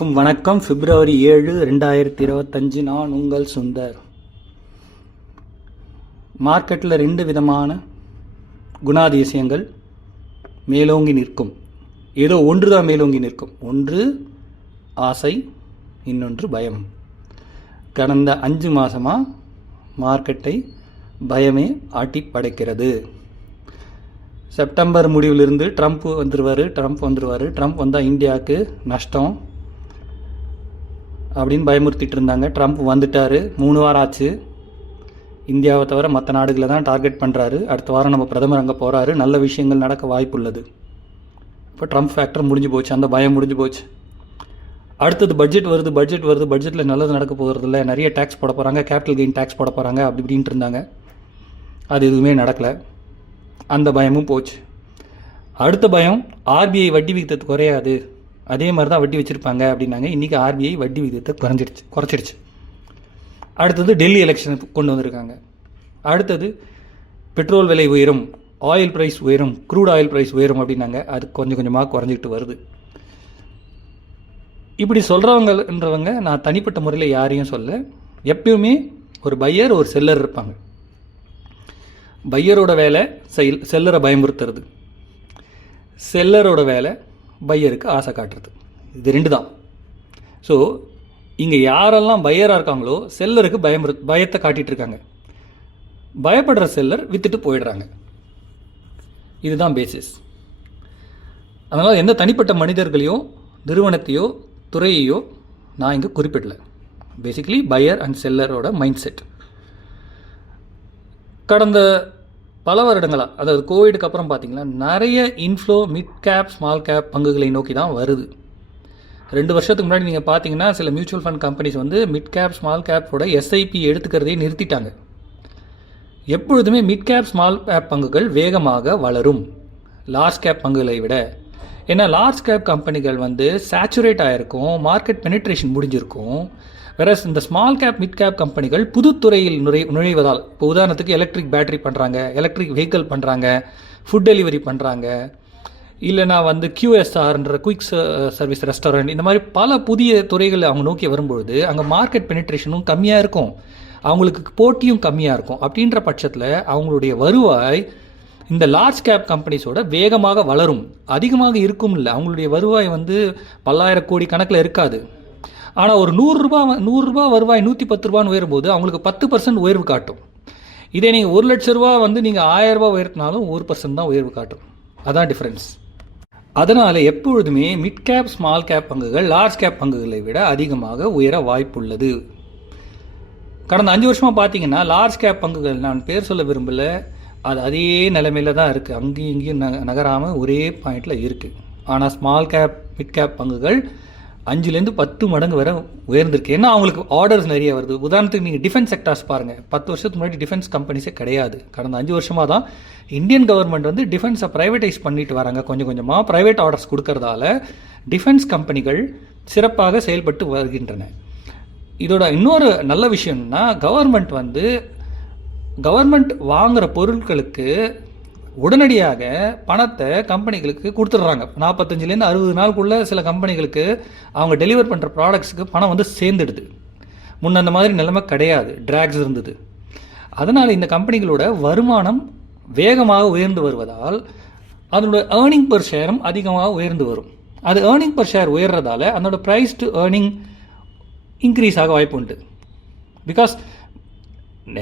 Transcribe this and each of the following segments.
வணக்கம். பிப்ரவரி 7, 2025. நான் உங்கள் சுந்தர். மார்க்கெட்டில் 2 விதமான குணாதிசயங்கள் மேலோங்கி நிற்கும். ஏதோ ஒன்று தான் மேலோங்கி நிற்கும். ஒன்று ஆசை, இன்னொன்று பயம். கடந்த 5 மாதமாக மார்க்கெட்டை பயமே ஆட்டி படைக்கிறது. செப்டம்பர் முடிவிலிருந்து ட்ரம்ப் வந்துடுவார். ட்ரம்ப் வந்தால் இந்தியாவுக்கு நஷ்டம் அப்படின்னு பயமுறுத்திட்டு இருந்தாங்க. ட்ரம்ப் வந்துட்டார். 3 வாரம் ஆச்சு. இந்தியாவை தவிர மற்ற நாடுகளை தான் டார்கெட் பண்ணுறாரு. அடுத்த வாரம் நம்ம பிரதமர் அங்கே போகிறாரு. நல்ல விஷயங்கள் நடக்க வாய்ப்பு உள்ளது. இப்போ ட்ரம்ப் ஃபேக்டர் முடிஞ்சு போச்சு. அந்த பயம் முடிஞ்சு போச்சு. அடுத்தது பட்ஜெட் வருது. பட்ஜெட்டில் நல்லது நடக்க போகிறதில்ல. நிறைய டேக்ஸ் போட போகிறாங்க. கேபிட்டல் கெயின் டேக்ஸ் போட போகிறாங்க. அப்படி இப்படின்ட்டு இருந்தாங்க. அது எதுவுமே நடக்கலை. அந்த பயமும் போச்சு. அடுத்த பயம், ஆர்பிஐ வட்டி விகிதத்தை குறையாது, அதே மாதிரி தான் வட்டி வச்சுருப்பாங்க அப்படின்னாங்க. இன்றைக்கி ஆர்பிஐ வட்டி விகிதத்தை குறைச்சிடுச்சு. அடுத்தது டெல்லி எலெக்ஷன் கொண்டு வந்திருக்காங்க. அடுத்தது பெட்ரோல் விலை உயரும், ஆயில் ப்ரைஸ் உயரும், க்ரூட் ஆயில் ப்ரைஸ் உயரும் அப்படின்னாங்க. அது கொஞ்சமாக குறைஞ்சிக்கிட்டு வருது. இப்படி சொல்கிறவங்கன்றவங்க நான் தனிப்பட்ட முறையில் யாரையும் சொல்ல. எப்பயுமே ஒரு பையர் ஒரு செல்லர் இருப்பாங்க. பையரோட வேலை செல்லரை பயமுறுத்துறது, செல்லரோட வேலை பையருக்கு ஆசை காட்டுறது. இது 2 தான். ஸோ இங்கே யாரெல்லாம் பையராக இருக்காங்களோ செல்லருக்கு பயத்தை காட்டிகிட்டு இருக்காங்க. பயப்படுற செல்லர் விற்றுட்டு போயிடுறாங்க. இதுதான் பேசிஸ். அதனால் எந்த தனிப்பட்ட மனிதர்களையோ நிறுவனத்தையோ துறையையோ நான் இங்கே குறிப்பிடல. பேசிக்கலி பையர் அண்ட் செல்லரோட மைண்ட் செட் கடந்த பல வருடங்களாக, அதாவது கோவிடுக்கு அப்புறம் பார்த்திங்கன்னா நிறைய inflow mid cap small cap பங்குகளை நோக்கி தான் வருது. 2 வருஷத்துக்கு முன்னாடி நீங்கள் பார்த்தீங்கன்னா சில mutual fund companies mid cap small கேப்போட எஸ்ஐபி எடுத்துக்கிறதே நிறுத்திட்டாங்க. எப்பொழுதுமே மிட் கேப் ஸ்மால் கேப் பங்குகள் வேகமாக வளரும் லார்ஜ் கேப் பங்குகளை விட. ஏன்னா லார்ஜ் கேப் கம்பெனிகள் சேச்சுரேட் ஆகிருக்கும், மார்க்கெட் பெனிட்ரேஷன் முடிஞ்சிருக்கும். வேற இந்த ஸ்மால் கேப் மிட் கேப் கம்பெனிகள் புது துறையில் நுழைவதால், இப்போ உதாரணத்துக்கு எலக்ட்ரிக் பேட்டரி பண்ணுறாங்க, எலக்ட்ரிக் வெஹிக்கிள் பண்ணுறாங்க, ஃபுட் டெலிவரி பண்ணுறாங்க, இல்லைனா QSRன்ற குயிக் சர்வீஸ் ரெஸ்டாரண்ட், இந்த மாதிரி பல புதிய துறைகள் அவங்க நோக்கி வரும்பொழுது அங்கே மார்க்கெட் பெனிட்ரேஷனும் கம்மியாக இருக்கும், அவங்களுக்கு போட்டியும் கம்மியாக இருக்கும். அப்படின்ற பட்சத்தில் அவங்களுடைய வருவாய் இந்த லார்ஜ் கேப் கம்பெனிஸோட வேகமாக வளரும். அதிகமாக இருக்கும் இல்லை, அவங்களுடைய வருவாய் பல்லாயிரம் கோடி கணக்கில் இருக்காது. ஆனால் ஒரு 100 ரூபா வருவாய் 110 ரூபான்னு உயரும்போது அவங்களுக்கு 10% உயர்வு காட்டும். இதே நீங்கள் 1 லட்ச ரூபா நீங்கள் 1000 ரூபா உயர்த்தினாலும் 1% தான் உயர்வு காட்டும். அதான் டிஃப்ரென்ஸ். அதனால் எப்பொழுதுமே மிட் கேப் ஸ்மால் கேப் பங்குகள் லார்ஜ் கேப் பங்குகளை விட அதிகமாக உயர வாய்ப்புள்ளது. கடந்த 5 வருஷமாக பார்த்தீங்கன்னா லார்ஜ் கேப் பங்குகள், நான் பேர் சொல்ல விரும்பலை, அது அதே நிலைமையில் தான் இருக்குது. அங்கேயும் இங்கேயும் நகராமல் ஒரே பாயிண்டில் இருக்குது. ஆனால் ஸ்மால் கேப் மிட் கேப் பங்குகள் 5லேருந்து 10 மடங்கு வரை உயர்ந்திருக்கு. ஏன்னா அவங்களுக்கு ஆர்டர்ஸ் நிறைய வருது. உதாரணத்துக்கு நீங்கள் டிஃபென்ஸ் செக்டார்ஸ் பாருங்கள். 10 வருஷத்துக்கு முன்னாடி டிஃபென்ஸ் கம்பெனிஸே கிடையாது. கடந்த 5 வருஷமாக தான் இந்தியன் கவர்மெண்ட் டிஃபென்ஸை ப்ரைவேட்டைஸ் பண்ணிட்டு வராங்க. கொஞ்சமாக ப்ரைவேட் ஆர்டர்ஸ் கொடுக்கறதால டிஃபென்ஸ் கம்பெனிகள் சிறப்பாக செயல்பட்டு வருகின்றன. இதோட இன்னொரு நல்ல விஷயம்னா கவர்மெண்ட் வாங்குகிற பொருட்களுக்கு உடனடியாக பணத்தை கம்பெனிகளுக்கு கொடுத்துட்றாங்க. 45லேருந்து 60 நாளுக்குள்ளே சில கம்பெனிகளுக்கு அவங்க டெலிவர் பண்ணுற ப்ராடக்ட்ஸுக்கு பணம் சேர்ந்துடுது. முன்ன அந்த மாதிரி நிலைமை கிடையாது, ட்ராக்ஸ் இருந்தது. அதனால் இந்த கம்பெனிகளோட வருமானம் வேகமாக உயர்ந்து வருவதால் அதனோட ஏர்னிங் பர் ஷேரும் அதிகமாக உயர்ந்து வரும். அது ஏர்னிங் பர் ஷேர் உயர்றதால அதனோட ப்ரைஸ் டு ஏர்னிங் இன்க்ரீஸ் ஆக வாய்ப்பு உண்டு. பிகாஸ்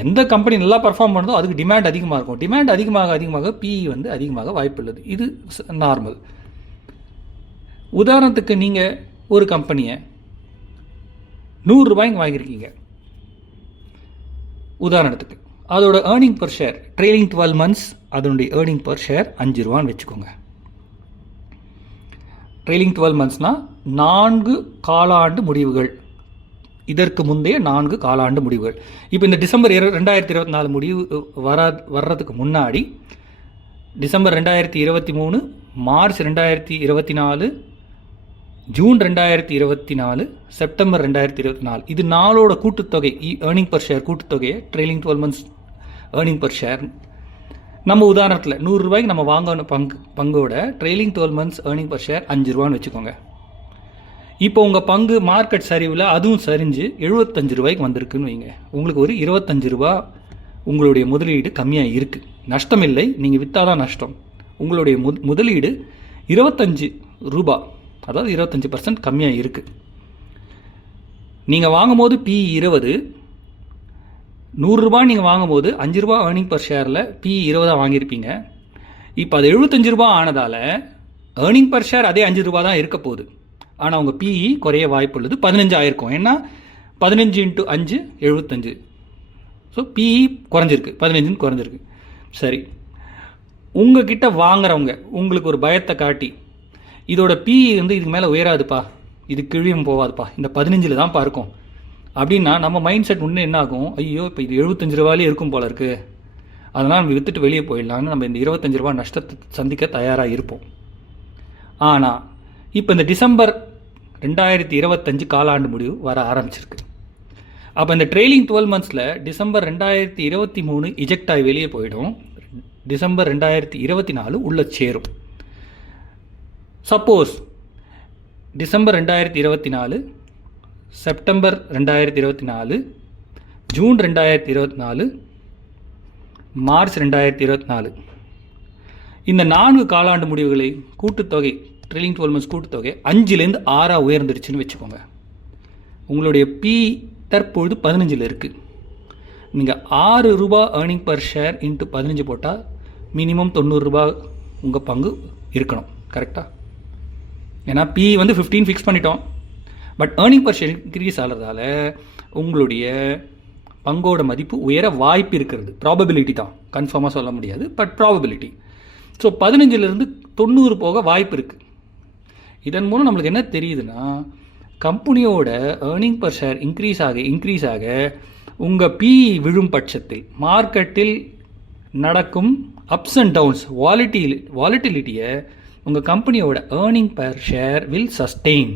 எந்த கம்பெனி நல்லா பர்ஃபார்ம் பண்ணுதோ அதுக்கு டிமாண்ட் அதிகமாக இருக்கும். டிமாண்ட் அதிகமாக பிஇ அதிகமாக வாய்ப்பு உள்ளது. இது நார்மல். உதாரணத்துக்கு நீங்கள் ஒரு கம்பெனியை 100 ரூபாய்க்கு வாங்கியிருக்கீங்க உதாரணத்துக்கு. அதோட earning per share trailing 12 months அதனுடைய ஏர்னிங் பர் ஷேர் 5 ரூபான்னு வச்சுக்கோங்க. ட்ரெயிலிங் 12 monthsனால் 4 காலாண்டு முடிவுகள். இதற்கு முந்தைய 4 காலாண்டு முடிவுகள். இப்போ இந்த டிசம்பர் 2024 முடிவு வர்றதுக்கு முன்னாடி டிசம்பர் 2023, மார்ச் 2024, ஜூன் 2024, செப்டம்பர் 2024, இது 4ஓட கூட்டுத்தொகை ஏர்னிங் பர் ஷேர் கூட்டுத்தொகையை trailing 12 months earning per share நம்ம உதாரணத்தில் 100 ரூபாய்க்கு நம்ம வாங்கின பங்கோட trailing 12 months earning per share 5 ரூபான்னு வச்சுக்கோங்க. இப்போ உங்கள் பங்கு மார்க்கெட் சரிவில் அதுவும் சரிஞ்சு 75 ரூபாய்க்கு வந்திருக்குன்னு வைங்க. உங்களுக்கு ஒரு 25 ரூபா உங்களுடைய முதலீடு கம்மியாக இருக்குது. நஷ்டம் இல்லை, நீங்கள் விற்றாதான் நஷ்டம். உங்களுடைய முதலீடு 25 ரூபா, அதாவது 25% கம்மியாக இருக்குது. நீங்கள் வாங்கும்போது PE 20, 100 ரூபா நீங்கள் வாங்கும்போது 5 ரூபா ஏர்னிங் பர் ஷேரில் PE 20 வாங்கியிருப்பீங்க. இப்போ அது 75 ரூபா ஆனதால் ஏர்னிங் பர் ஷேர் அதே 5 ரூபா தான் இருக்க போகுது. ஆனால் உங்கள் PE குறைய வாய்ப்பு உள்ளது, 15 ஆயிருக்கும். ஏன்னா 15 × 5 75. ஸோ PE குறைஞ்சிருக்கு, 15 குறைஞ்சிருக்கு. சரி, உங்ககிட்ட வாங்குறவங்க உங்களுக்கு ஒரு பயத்தை காட்டி இதோட PE வந்து இதுக்கு மேலே உயராதுப்பா, இது கிழியும் போகாதுப்பா, இந்த 15 தான்ப்பா இருக்கும் அப்படின்னா நம்ம மைண்ட் செட் ஒன்று என்ன ஆகும், ஐயோ இப்போ இது 75 ரூபாயிலே இருக்கும் போல இருக்குது, அதனால் நம்ம விற்றுட்டு வெளியே போயிடலான்னு நம்ம இந்த 25 ரூபா நஷ்டத்தை சந்திக்க தயாராக இருப்போம். ஆனால் இப்போ இந்த டிசம்பர் 2025 காலாண்டு முடிவு வர ஆரம்பிச்சிருக்கு. அப்போ இந்த ட்ரெயிலிங் 12 மந்த்ஸில் டிசம்பர் 2023 இஜெக்ட் ஆகி வெளியே போயிடும், டிசம்பர் 2024 உள்ள சேரும். Suppose December 2024, September 2024, June 2024, March 2024 இந்த 4 காலாண்டு முடிவுகளை கூட்டுத்தொகை, ட்ரெயிலிங் 12 மந்த்ஸ் கூட்டுத்தொகை 5லேருந்து 6 உயர்ந்துருச்சுன்னு வச்சுக்கோங்க. உங்களுடைய PE தற்பொழுது 15 இருக்குது. நீங்கள் 6 ரூபா ஏர்னிங் பர் ஷேர் இன்ட்டு 15 போட்டால் மினிமம் 90 ரூபா உங்கள் பங்கு இருக்கணும். கரெக்டாக? ஏன்னா PE வந்து 15 ஃபிக்ஸ் பண்ணிட்டோம். But earning per share increase ஆகிறதால உங்களுடைய பங்கோட மதிப்பு உயர வாய்ப்பு இருக்கிறது. ப்ராபபிலிட்டி தான், கன்ஃபார்மாக சொல்ல முடியாது, பட் ப்ராபபிலிட்டி. ஸோ 15லேருந்து 90 போக வாய்ப்பு இருக்குது. இதன் மூலம் நம்மளுக்கு என்ன தெரியுதுன்னா, கம்பெனியோட ஏர்னிங் பர் ஷேர் இன்க்ரீஸ் ஆக உங்கள் PE விழும் பட்சத்தில் மார்க்கெட்டில் நடக்கும் அப்ஸ் அண்ட் டவுன்ஸ், வாலிட்டிலிட்டியை உங்கள் கம்பெனியோட earning per share will sustain.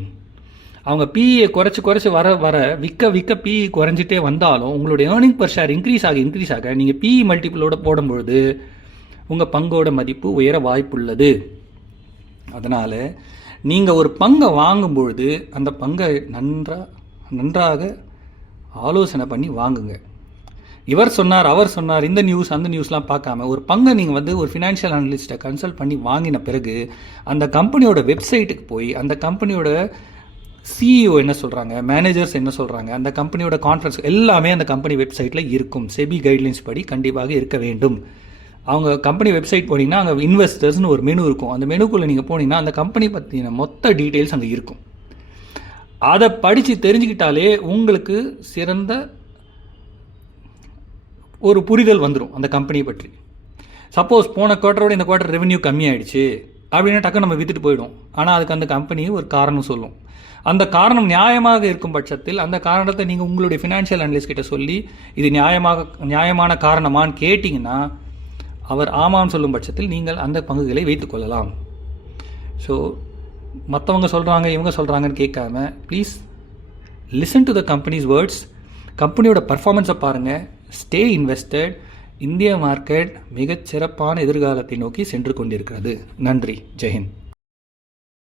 அவங்க PE குறைச்சி வர விற்க PE குறைஞ்சிட்டே வந்தாலும் உங்களுடைய ஏர்னிங் பர் ஷேர் இன்க்ரீஸ் ஆக நீங்கள் PE மல்டிபிளோட போடும்பொழுது உங்கள் பங்கோட மதிப்பு உயர வாய்ப்புள்ளது. அதனால் நீங்கள் ஒரு பங்கை வாங்கும்பொழுது அந்த பங்கை நன்றாக ஆலோசனை பண்ணி வாங்குங்க. இவர் சொன்னார், அவர் சொன்னார், இந்த நியூஸ் அந்த நியூஸ்லாம் பார்க்காம ஒரு பங்கை நீங்கள் வந்து ஒரு ஃபினான்ஷியல் அனலிஸ்ட்டை கன்சல்ட் பண்ணி வாங்கின பிறகு அந்த கம்பெனியோட வெப்சைட்டுக்கு போய் அந்த கம்பெனியோட CEO என்ன சொல்கிறாங்க, மேனேஜர்ஸ் என்ன சொல்கிறாங்க, அந்த கம்பெனியோட கான்ஃபரன்ஸ் எல்லாமே அந்த கம்பெனி வெப்சைட்டில் இருக்கும். செபி கைட்லைன்ஸ் படி கண்டிப்பாக இருக்க வேண்டும். அவங்க கம்பெனி வெப்சைட் போனீங்கன்னா அங்கே இன்வெஸ்டர்ஸ்னு ஒரு மெனு இருக்கும். அந்த மெனுக்குள்ளே நீங்கள் போனீங்கன்னா அந்த கம்பெனி பற்றின மொத்த டீட்டெயில்ஸ் அங்கே இருக்கும். அதை படித்து தெரிஞ்சுக்கிட்டாலே உங்களுக்கு சிறந்த ஒரு புரிதல் வந்துடும் அந்த கம்பெனியை பற்றி. சப்போஸ் போன குவார்ட்டரோட இந்த குவார்ட்டர் ரெவென்யூ கம்மியாயிடுச்சு அப்படின்னா டக்கு நம்ம விற்றுட்டு போயிடும். ஆனால் அதுக்கு அந்த கம்பெனி ஒரு காரணம் சொல்லும். அந்த காரணம் நியாயமாக இருக்கும் பட்சத்தில் அந்த காரணத்தை நீங்கள் உங்களுடைய ஃபினான்ஷியல் அனலிஸ்ட் கிட்ட சொல்லி இது நியாயமான காரணமான்னு கேட்டிங்கன்னா அவர் ஆமான்னு சொல்லும் பட்சத்தில் நீங்கள் அந்த பங்குகளை வைத்துக்கொள்ளலாம். ஸோ மற்றவங்க சொல்கிறாங்க இவங்க சொல்கிறாங்கன்னு கேட்காம please listen to the companies words. கம்பெனியோட பர்ஃபார்மன்ஸை பாருங்கள், ஸ்டே இன்வெஸ்டட். இந்திய மார்க்கெட் மிகச் சிறப்பான எதிர்காலத்தை நோக்கி சென்று கொண்டிருக்கிறது. நன்றி. ஜெய்ஹிந்த்.